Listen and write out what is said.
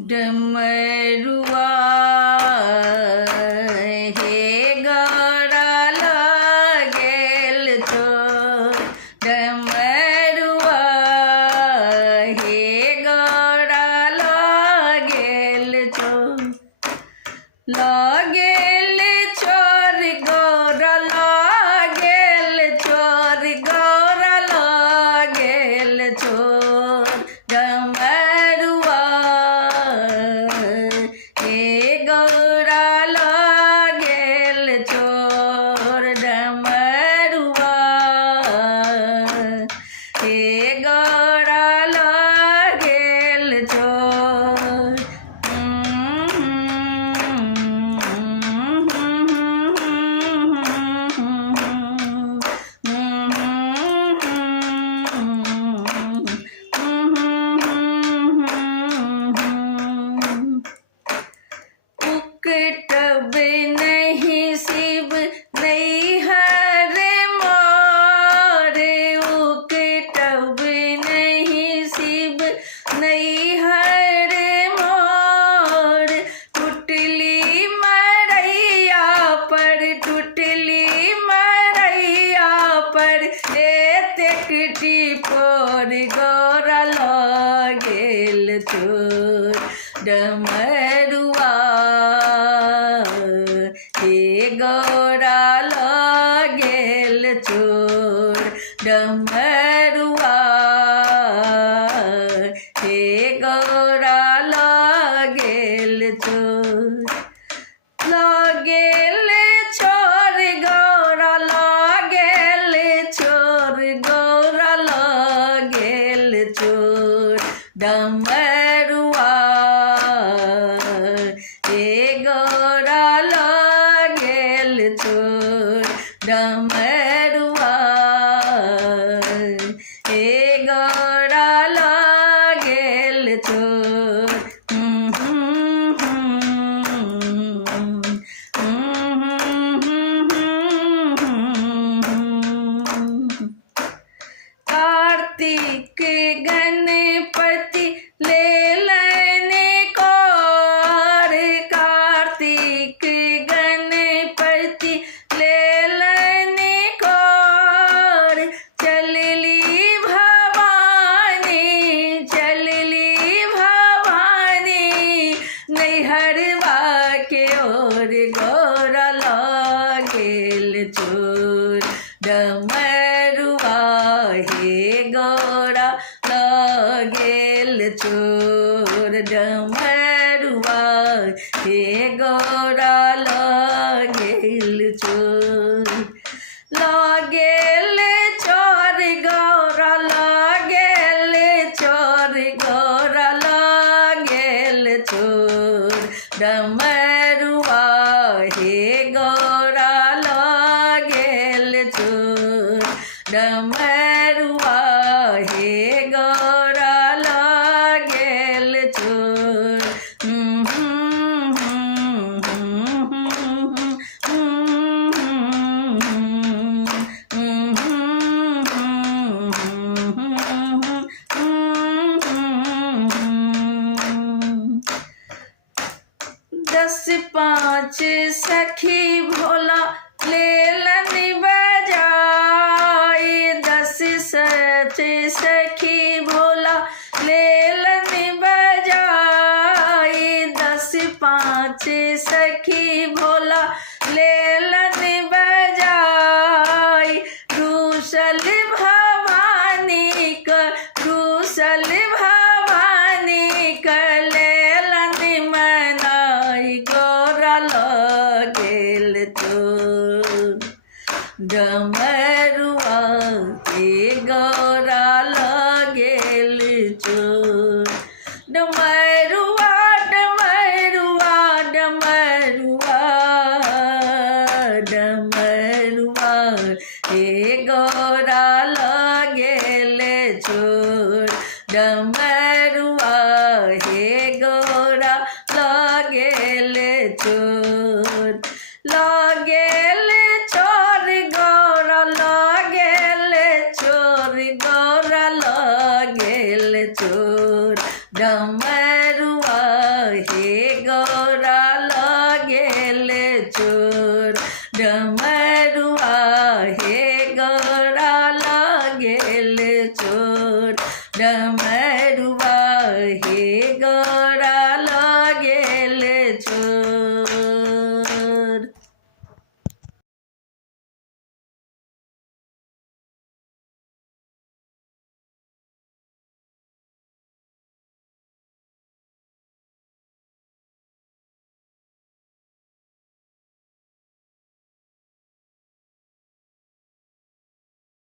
डमरुआ हे गौरा लागेल तो डमरुआ हे गौरा लागेल तो लागेल चोर गौरा लागेल चोर गौरा लागेल चोर डमरुआ हे गौरा लागेल चोर डमरुआ हे गौरा लागेल चोर उकटब नहीं शिव नहीं हर मोरे उकटब नहीं शिव नहीं हर मोर टुटली मरैया पर टुटली मरैया पर एतेकटी पोर गौरा लागेल चोर डमरुआ हे गौरा लागेल चोर डमरुआ हे गौरा लागेल चोर लागेल चोर गौरा लागेल चोर गौरा लागेल चोर डमरुआ हे गौरा लागेल चोर डमरुआ हे गौरा लागेल चोर कार्तिक गणपति लेलने कौर कार्तिक गणपति लेलने कौर चलली भवानी नैहरवा के ओर गौरा लागेल चोर डमरुआ हे गौरा लागेल चोर डमरुआ हे गौरा लागेल चोर लागेल चोर गौरा लागेल चोर गौरा लागेल चोर डमरुआ हे गौरा लागेल चोर डमरुआ हे गौरा लागेल चोर दस पाँच सखी भोला लेलन बजाए दस सच सखी भोला लेलन बजाए दस पाँच सखी भोला लेलन बजाए रूसल भवानी का लेलन मनाई गौरा लागेल चोर डमरुआ हे गौरा लागेल चोर डमरुआ डमरुआ डमरुआ डमरुआ हे गौरा लागेल चोर डमरुआ हे गौरा लागेल चोर लागेल चोर गौरा लागेल चोर गौरा लागेल चोर डमरुआ गोरा